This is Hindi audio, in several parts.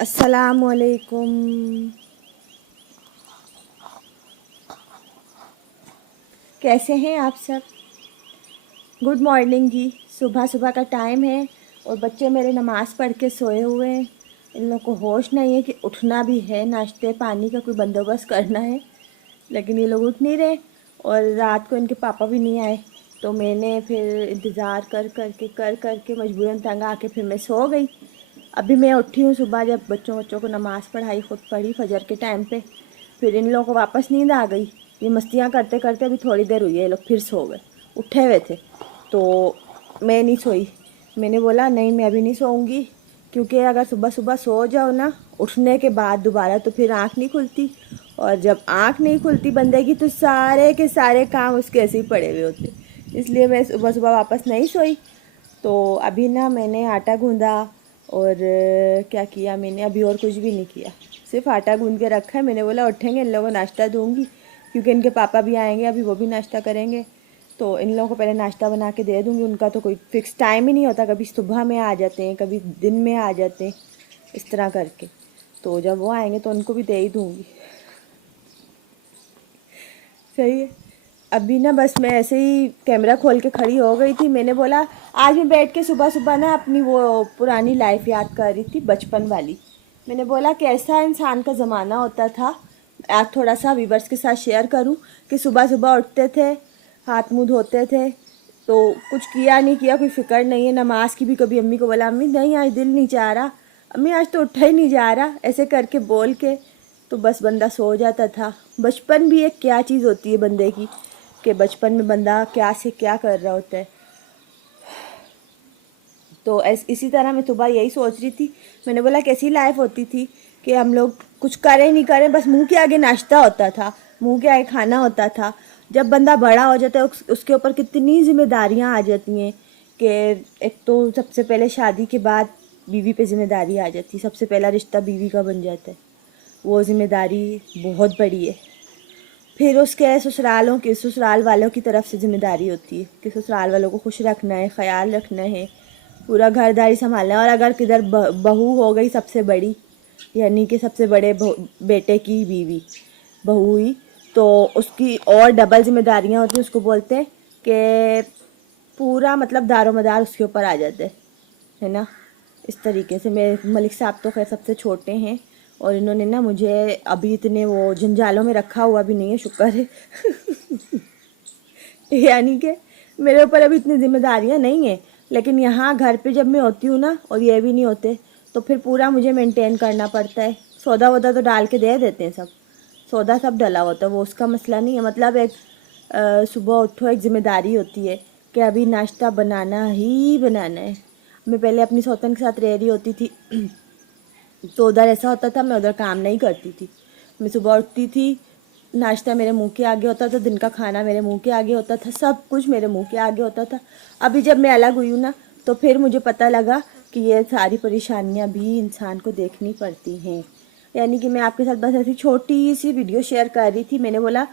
अस्सलामुअलैकुम। कैसे हैं आप सब? गुड मॉर्निंग जी। सुबह सुबह का टाइम है और बच्चे मेरे नमाज़ पढ़ के सोए हुए हैं। इन लोगों को होश नहीं है कि उठना भी है, नाश्ते पानी का कोई बंदोबस्त करना है, लेकिन ये लोग उठ नहीं रहे। और रात को इनके पापा भी नहीं आए, तो मैंने फिर इंतज़ार कर के मजबूरन तंग आके फिर मैं सो गई। अभी मैं उठी हूँ सुबह, जब बच्चों को नमाज़ पढ़ाई, ख़ुद पढ़ी फजर के टाइम पे। फिर इन लोगों को वापस नींद आ गई। ये मस्तियाँ करते करते अभी थोड़ी देर हुई है, ये लोग फिर सो गए। उठे हुए थे तो मैं नहीं सोई। मैंने बोला नहीं, मैं अभी नहीं सोऊंगी, क्योंकि अगर सुबह सुबह सो जाओ ना, उठने के बाद दोबारा तो फिर आँख नहीं खुलती, और जब आँख नहीं खुलती बंदे की तो सारे के सारे काम उसके ऐसे ही पड़े हुए होते। इसलिए मैं सुबह सुबह वापस नहीं सोई। तो अभी ना मैंने आटा गूँधा और क्या किया मैंने, अभी और कुछ भी नहीं किया, सिर्फ आटा गूँध के रखा है। मैंने बोला उठेंगे इन लोगों को नाश्ता दूँगी, क्योंकि इनके पापा भी आएंगे, अभी वो भी नाश्ता करेंगे, तो इन लोगों को पहले नाश्ता बना के दे दूँगी। उनका तो कोई फ़िक्स टाइम ही नहीं होता, कभी सुबह में आ जाते हैं, कभी दिन में आ जाते हैं, इस तरह करके। तो जब वो आएंगे तो उनको भी दे ही दूँगी। सही है। अभी ना बस मैं ऐसे ही कैमरा खोल के खड़ी हो गई थी। मैंने बोला आज मैं बैठ के सुबह सुबह ना अपनी वो पुरानी लाइफ याद कर रही थी, बचपन वाली। मैंने बोला कैसा इंसान का ज़माना होता था। आज थोड़ा सा व्यूअर्स के साथ शेयर करूं कि सुबह सुबह उठते थे, हाथ मुँह धोते थे, तो कुछ किया नहीं किया, कोई फ़िक्र नहीं है। नमाज की भी कभी अम्मी को बोला अम्मी नहीं आज दिल नहीं चाह रहा, अम्मी आज तो उठा ही नहीं जा रहा, ऐसे करके बोल के तो बस बंदा सो जाता था। बचपन भी एक क्या चीज़ होती है बंदे की, कि बचपन में बंदा क्या से क्या कर रहा होता है। तो इसी तरह मैं सुबह यही सोच रही थी। मैंने बोला कैसी लाइफ होती थी कि हम लोग कुछ करें नहीं करें, बस मुंह के आगे नाश्ता होता था, मुंह के आगे खाना होता था। जब बंदा बड़ा हो जाता है उसके ऊपर कितनी जिम्मेदारियां आ जाती हैं कि एक तो सबसे पहले शादी के बाद बीवी पे जिम्मेदारी आ जाती है। सबसे पहला रिश्ता बीवी का बन जाता है, वो जिम्मेदारी बहुत बड़ी है। फिर उसके ससुराल वालों की तरफ से जिम्मेदारी होती है कि ससुराल वालों को खुश रखना है, ख्याल रखना है, पूरा घरदारी संभालना है। और अगर किधर बहू हो गई सबसे बड़ी, यानी कि सबसे बड़े बेटे की बीवी बहू हुई, तो उसकी और डबल जिम्मेदारियां होती हैं। उसको बोलते हैं कि पूरा मतलब दारोमदार उसके ऊपर आ जाते है ना। इस तरीके से मेरे मलिक साहब तो खैर सबसे छोटे हैं, और इन्होंने ना मुझे अभी इतने वो जंजालों में रखा हुआ भी नहीं है, शुक्र है। यानी कि मेरे ऊपर अभी इतनी जिम्मेदारियां नहीं हैं, लेकिन यहाँ घर पे जब मैं होती हूँ ना और ये भी नहीं होते, तो फिर पूरा मुझे मेंटेन करना पड़ता है। सौदा वौदा तो डाल के दे देते हैं, सब सौदा सब डला होता है, वो उसका मसला नहीं है। मतलब एक सुबह उठो, एक जिम्मेदारी होती है कि अभी नाश्ता बनाना ही बनाना है। मैं पहले अपनी सौतन के साथ रह रही होती थी, तो उधर ऐसा होता था मैं उधर काम नहीं करती थी। मैं सुबह उठती थी, नाश्ता मेरे मुंह के आगे होता था, दिन का खाना मेरे मुंह के आगे होता था, सब कुछ मेरे मुंह के आगे होता था। अभी जब मैं अलग हुई हूँ ना, तो फिर मुझे पता लगा कि ये सारी परेशानियाँ भी इंसान को देखनी पड़ती हैं। यानी कि मैं आपके साथ बस ऐसी छोटी सी वीडियो शेयर कर रही थी। मैंने बोला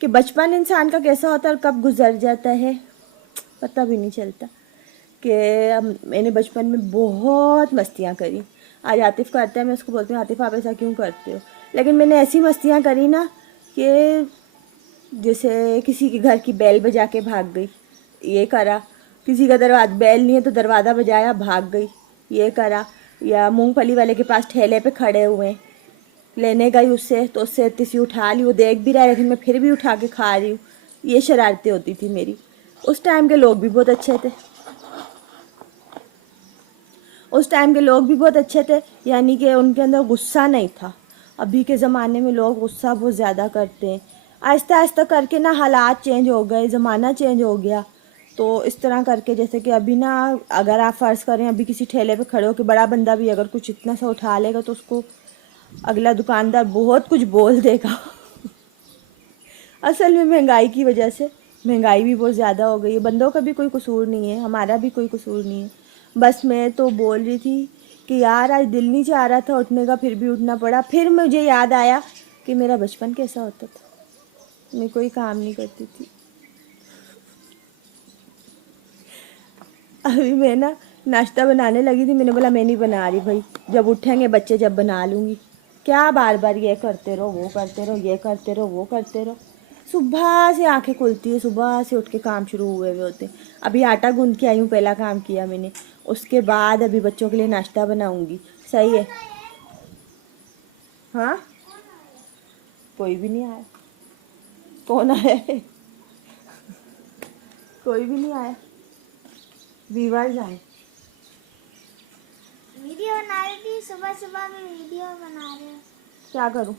कि बचपन इंसान का कैसा होता है और कब गुजर जाता है पता भी नहीं चलता। कि मैंने बचपन में बहुत मस्तियाँ करी। आज आतिफ़ करता है, मैं उसको बोलती हूँ आतिफ़ आप ऐसा क्यों करते हो, लेकिन मैंने ऐसी मस्तियाँ करी ना कि जैसे किसी के घर की बेल बजा के भाग गई, ये करा। किसी का दरवाज़ा बेल नहीं है तो दरवाज़ा बजाया भाग गई, ये करा। या मूंगफली वाले के पास ठेले पे खड़े हुए, लेने गई उससे तो उससे तिसी उठा ली, वो देख भी रहा है लेकिन मैं फिर भी उठा के खा रही हूँ। ये शरारतें होती थी मेरी। उस टाइम के लोग भी बहुत अच्छे थे, उस टाइम के लोग भी बहुत अच्छे थे, यानी कि उनके अंदर गुस्सा नहीं था। अभी के ज़माने में लोग गुस्सा बहुत ज़्यादा करते हैं। आहिस्ता आहिस्ता करके ना हालात चेंज हो गए, ज़माना चेंज हो गया। तो इस तरह करके जैसे कि अभी ना अगर आप फ़र्ज़ करें अभी किसी ठेले पे खड़े हो कि बड़ा बंदा भी अगर कुछ इतना सा उठा लेगा तो उसको अगला दुकानदार बहुत कुछ बोल देगा। असल में महंगाई की वजह से, महंगाई भी बहुत ज़्यादा हो गई है। बंदों का भी कोई कसूर नहीं है, हमारा भी कोई कसूर नहीं है। बस मैं तो बोल रही थी कि यार आज दिल नहीं चाह रहा था उठने का, फिर भी उठना पड़ा। फिर मुझे याद आया कि मेरा बचपन कैसा होता था, मैं कोई काम नहीं करती थी। अभी मैं ना नाश्ता बनाने लगी थी, मैंने बोला मैं नहीं बना रही भाई, जब उठेंगे बच्चे जब बना लूँगी। क्या बार बार ये करते रहो, वो करते रहो, ये करते रहो, वो करते रहो। सुबह से आंखें खुलती है, सुबह से उठ के काम शुरू हुए हुए होते। अभी आटा गूंद के आई हूँ, पहला काम किया मैंने। उसके बाद अभी बच्चों के लिए नाश्ता बनाऊँगी। सही है। हाँ, कोई भी नहीं आया। कौन आया है? कोई भी नहीं आया। व्यूअर्स आए। वीडियो बना रही थी, सुबह सुबह में वीडियो बना रहे हो। क्या करूं?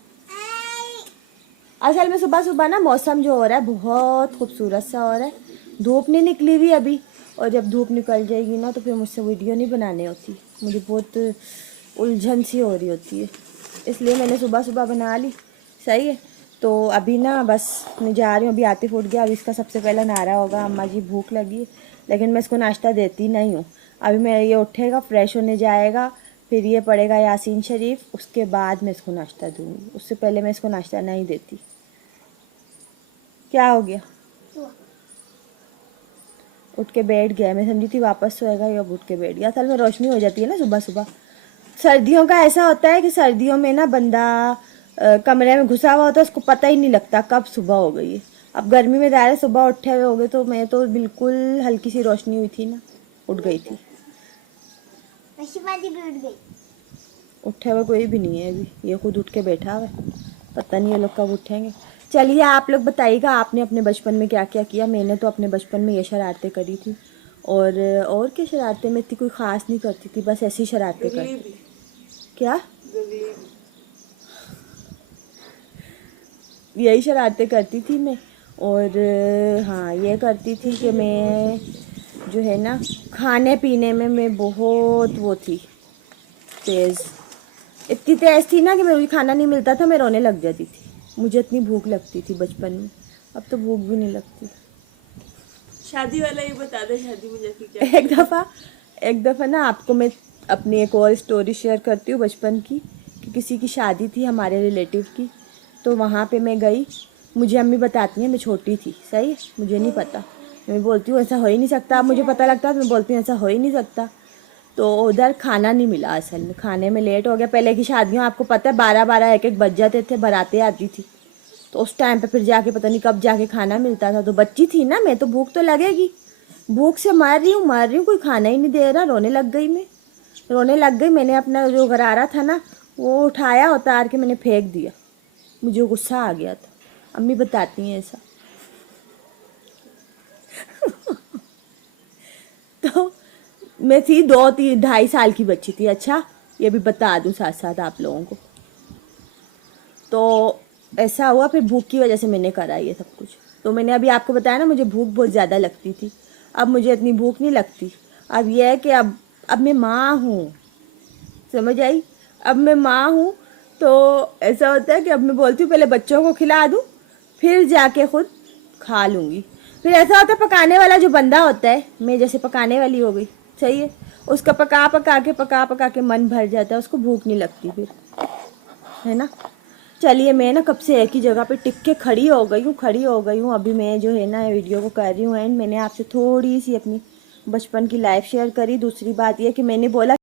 असल में सुबह सुबह ना मौसम जो हो रहा है बहुत खूबसूरत सा हो रहा है। धूप नहीं निकली हुई अभी, और जब धूप निकल जाएगी ना तो फिर मुझसे वीडियो नहीं बनाने होती। मुझे बहुत उलझन सी हो रही होती है, इसलिए मैंने सुबह सुबह बना ली। सही है। तो अभी ना बस मैं जा रही हूँ। अभी आतिफ उठ गया, अभी इसका सबसे पहला नारा होगा अम्मा जी भूख लगी है। लेकिन मैं इसको नाश्ता देती नहीं हूँ। अभी मैं ये उठेगा, फ्रेश होने जाएगा, फिर ये पढ़ेगा यासीन शरीफ, उसके बाद मैं इसको नाश्ता दूँगी। उससे पहले मैं इसको नाश्ता नहीं देती। क्या हो गया? उठ के बैठ गया। मैं समझी थी वापस सोएगा, ये अब उठ के बैठ गया। असल में रोशनी हो जाती है ना सुबह सुबह। सर्दियों का ऐसा होता है कि सर्दियों में ना बंदा कमरे में घुसा हुआ होता है, उसको पता ही नहीं लगता कब सुबह हो गई है। अब गर्मी में दायरे सुबह उठे हुए हो गए, तो मैं तो बिल्कुल हल्की सी रोशनी हुई थी ना, उठ गई थी। भी उठ गई। उठे हुए कोई भी नहीं है अभी, ये खुद उठ के बैठा हुआ है। पता नहीं ये लोग कब उठेंगे। चलिए आप लोग बताइएगा आपने अपने बचपन में क्या क्या किया। मैंने तो अपने बचपन में ये शरारतें करी थी। और क्या शरारतें में इतनी कोई ख़ास नहीं करती थी, बस ऐसी शरारतें करती। क्या? यही शरारतें करती थी मैं। और हाँ, ये करती थी कि मैं जो है ना खाने पीने में मैं बहुत वो थी, तेज़। इतनी तेज़ थी ना कि मुझे खाना नहीं मिलता था मैं रोने लग जाती थी। मुझे इतनी भूख लगती थी बचपन में। अब तो भूख भी नहीं लगती। शादी वाला ही बता दे, शादी में जाके क्या। एक दफ़ा ना आपको मैं अपनी एक और स्टोरी शेयर करती हूँ बचपन की, कि किसी की शादी थी हमारे रिलेटिव की। तो वहाँ पे मैं गई। मुझे अम्मी बताती हैं, मैं छोटी थी। सही है, मुझे नहीं पता। मैं बोलती हूँ ऐसा हो ही नहीं सकता। अब मुझे पता लगता है तो मैं बोलती हूँ ऐसा हो ही नहीं सकता। तो उधर खाना नहीं मिला। असल में खाने में लेट हो गया। पहले की शादियों आपको पता है 12-12 1-1 बज जाते थे, बारातें आती थी। तो उस टाइम पे फिर जाके पता नहीं कब जाके खाना मिलता था। तो बच्ची थी ना मैं, तो भूख तो लगेगी। भूख से मार रही हूँ, कोई खाना ही नहीं दे रहा। रोने लग गई मैं, रोने लग गई। मैंने अपना जो गरारा था ना वो उठाया, उतार के मैंने फेंक दिया। मुझे गुस्सा आ गया था। अम्मी बताती हैं ऐसा। तो मैं थी 2-2.5 साल की बच्ची थी। अच्छा, ये भी बता दूं साथ साथ आप लोगों को। तो ऐसा हुआ, फिर भूख की वजह से मैंने करा ये सब कुछ। तो मैंने अभी आपको बताया ना मुझे भूख बहुत ज़्यादा लगती थी। अब मुझे इतनी भूख नहीं लगती। अब यह है कि अब मैं माँ हूँ, समझ आई? अब मैं माँ हूँ तो ऐसा होता है कि अब मैं बोलती हूँ पहले बच्चों को खिला दूँ, फिर जाके खुद खा लूँगी। फिर ऐसा होता है पकाने वाला जो बंदा होता है, मैं जैसे पकाने वाली हो गई। सही है। उसका पका पका के मन भर जाता है, उसको भूख नहीं लगती फिर, है ना। चलिए मैं ना कब से एक ही जगह पे टिक के खड़ी हो गई हूँ। अभी मैं जो है ना वीडियो को कर रही हूँ एंड। मैंने आपसे थोड़ी सी अपनी बचपन की लाइफ शेयर करी। दूसरी बात यह कि मैंने बोला